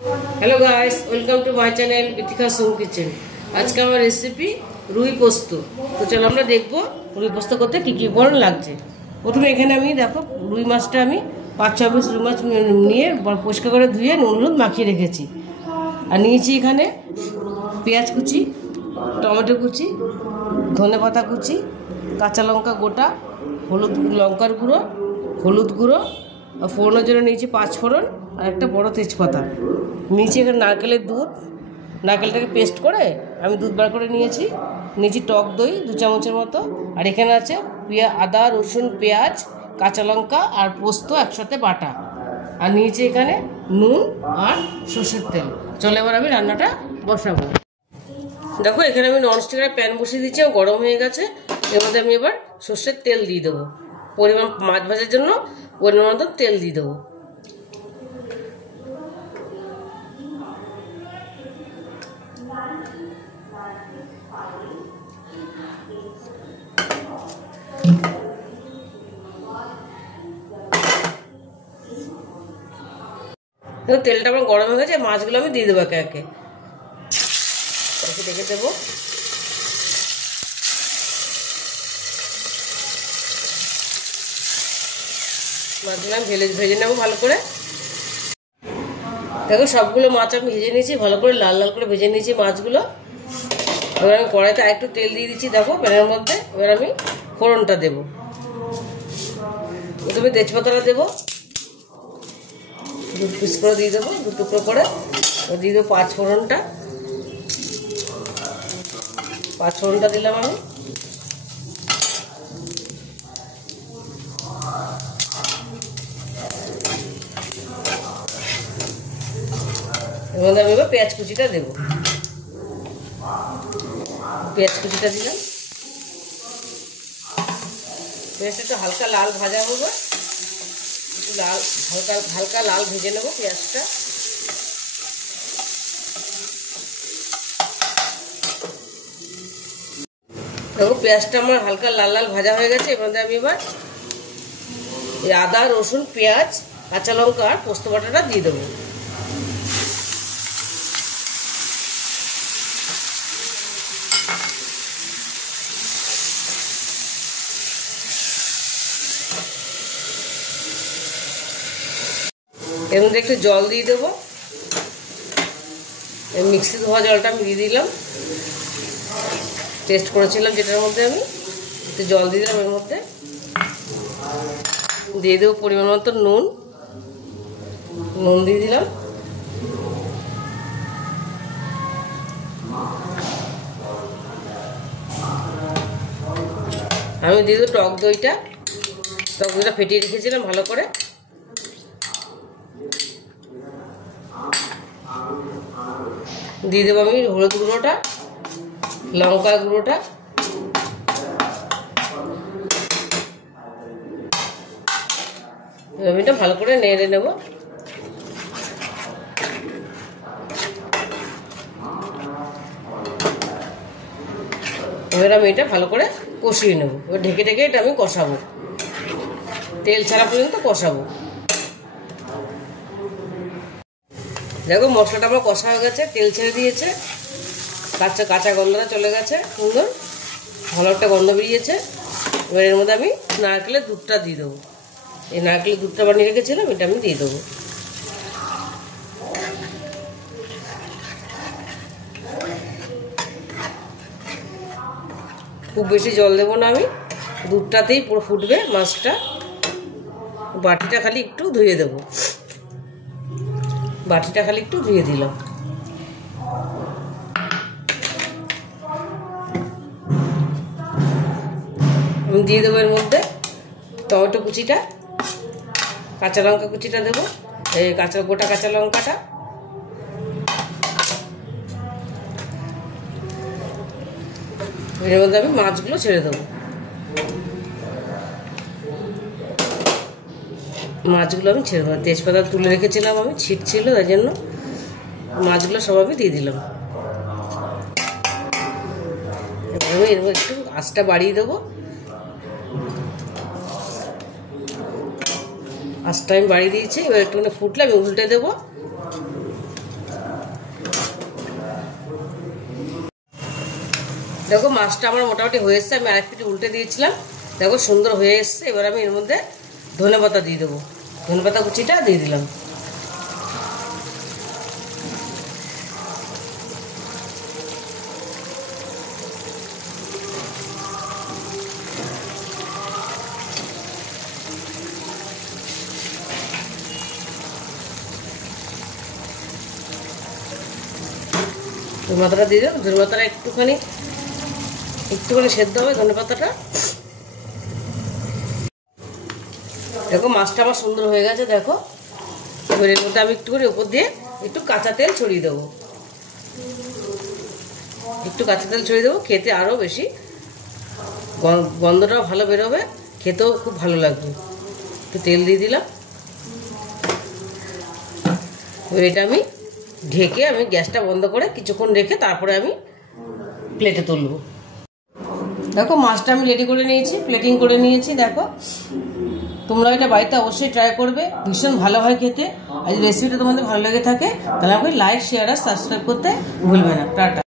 Hello guys, welcome to my channel Bithika's home kitchen. आज का हमारा रेसिपी रुई पोस्त। तो चलो আমরা দেখব রুই পোস্ত করতে কি কি উপকরণ লাগছে। প্রথমে এখানে আমি দেখো রুই মাছটা আমি 5-6 পিস রুই মাছ নিয়ে পরিষ্কার করে ধুয়ে নুন হলুদ মাখিয়ে রেখেছি। আর নিয়েছি এখানে পেঁয়াজ কুচি, টমেটো কুচি, ধনেপাতা কুচি, কাঁচা লঙ্কা গোটা, হলুদ লঙ্কার গুঁড়ো, হলুদ গুঁড়ো, আর ফোড়নের জন্য নিয়েছি 5 ফোড়ন আর একটা বড় তেজপাতা। নিচে এখানে নারকেলের দুধ, নারকেলটাকে পেস্ট করে আমি দুধ বার করে নিয়েছি। নিচে টক দই 2 চামচের মতো। আর এখানে আছে আদা রসুন পেঁয়াজ কাঁচা লঙ্কা আর পোস্ত একসাথে বাটা। আর নিচে এখানে নুন আর সর্ষের তেল। চলো এবার আমি রান্নাটা বসাবো। দেখো এখানে আমি ননস্টিকের প্যান বসিয়ে দিচ্ছি, গরম হয়ে গেছে। এর মধ্যে আমি এবার সর্ষের তেল দিয়ে দেবো। পরিমাণ মাছ ভাজার জন্য পরিমাণ মতো তেল দিয়ে দেবো। তেলটা আমার গরম হয়ে গেছে, মাছগুলো আমি দিয়ে দেবো একে একে। দেখে দেবো। মাছগুলো আমি ভেজে নেবো ভালো করে। দেখো সবগুলো মাছ আমি ভেজে নিয়েছি, ভালো করে লাল লাল করে ভেজে নিয়েছি মাছগুলো। এবার আমি কড়াইতে একটু তেল দিয়ে দিচ্ছি দেখো প্যানের মধ্যে। এবার আমি ফোড়নটা দেবো। প্রথমে তেজপাতাটা দেবো, 2 পিস করে দিয়ে দেবো, 2 টুকরো করে। দিয়ে দেবো 5 ফোড়নটা। 5 ফোড়নটা দিলাম আমি। এর মধ্যে আমি এবার পেঁয়াজ কুচিটা দেবো। পেঁয়াজ কুচিটা দিলাম। পেঁয়াজটা একটু হালকা লাল ভাজা হবে, একটু লাল হালকা লাল ভেজে নেবো পেঁয়াজটা। দেখো পেঁয়াজটা আমার হালকা লাল লাল ভাজা হয়ে গেছে। এর মধ্যে আমি এবার এই আদা রসুন পেঁয়াজ কাঁচা লঙ্কা আর পোস্ত বাটাটা দিয়ে দেবো। এর মধ্যে একটু জল দিয়ে দেবো। মিক্সি ধোয়া জলটা আমি দিয়ে দিলাম, টেস্ট করেছিলাম যেটার মধ্যে। আমি একটু জল দিয়ে দিলাম। এর মধ্যে দিয়ে দেবো পরিমাণ মতো নুন দিয়ে দিলাম। আমি দিয়ে দেবো টক দইটা ফেটিয়ে রেখেছিলাম ভালো করে। দিয়ে দেবো আমি হলুদ গুঁড়োটা, লঙ্কার গুঁড়োটা, এটা ভালো করে নেড়ে নেব। এবার আমি এটা ভালো করে কষিয়ে নেব। এবার ঢেকে ঢেকে এটা আমি কষাবো, তেল ছাড়া পর্যন্ত কষাবো। দেখো মশলাটা আমার কষা হয়ে গেছে, তেল ছেড়ে দিয়েছে, কাঁচা গন্ধটা চলে গেছে, সুন্দর ভালো একটা গন্ধ বেরিয়েছে। এবার এর মধ্যে আমি নারকেলের দুধটা দিয়ে দেবো। এই নারকেলের দুধটা বানিয়ে রেখেছিলাম, এটা আমি দিয়ে দেবো। খুব বেশি জল দেবো না আমি, দুধটাতেই পুরো ফুটবে মাছটা। বাটিটা খালি একটু ধুয়ে দেবো, বাটিটা খালি একটু ধুয়ে দিলাম। আমি দিয়ে দেবো এর মধ্যে টমেটো কুচিটা, কাঁচা লঙ্কা কুচিটা দেবো, এই গোটা কাঁচা লঙ্কাটা। এর মধ্যে আমি মাছগুলো ছেড়ে দেবো। মাছগুলো আমি ছেড়ে দেবো। তেজপাতা তুলে রেখেছিলাম আমি, ছিট ছিল তাই জন্য মাছগুলো সব আমি দিয়ে দিলাম। এবার এর মধ্যে একটু আঁচটা বাড়িয়ে দেবো। আঁচটা আমি বাড়িয়ে দিয়েছি। এবার একটুখানি ফুটলে আমি উল্টে দেবো। দেখো মাছটা আমার মোটামুটি হয়ে এসছে, আমি আরেক পিঠে উল্টে দিয়েছিলাম, দেখো সুন্দর হয়ে এসছে। এবার আমি এর মধ্যে ধনেপাতা দিয়ে দেবো, ধনেপাতা কুচিটা দিয়ে দিলাম। ধনেপাতাটা দিয়ে দিলাম, ধনেপাতাটা একটুখানি সেদ্ধ হবে ধনেপাতাটা। দেখো মাছটা আমার সুন্দর হয়ে গেছে, দেখো। এবার এর মধ্যে আমি একটু করে উপর দিয়ে একটু কাঁচা তেল ছড়িয়ে দেবো, খেতে আরও বেশি গন্ধটাও ভালো বেরোবে, খেতেও খুব ভালো লাগবে। একটু তেল দিয়ে দিলাম। এবার এটা আমি ঢেকে আমি গ্যাসটা বন্ধ করে কিছুক্ষণ রেখে তারপরে আমি প্লেটে তুলব। দেখো মাছটা আমি রেডি করে নিয়েছি, প্লেটিং করে নিয়েছি। দেখো তোমরা এটা বাড়িতে অবশ্যই ট্রাই করবে, ভীষণ ভালো হয় খেতে। আর যদি রেসিপিটা তোমাদের ভালো লেগে থাকে তাহলে আমাকে লাইক, শেয়ার আর সাবস্ক্রাইব করতে ভুলবে না। টাটা।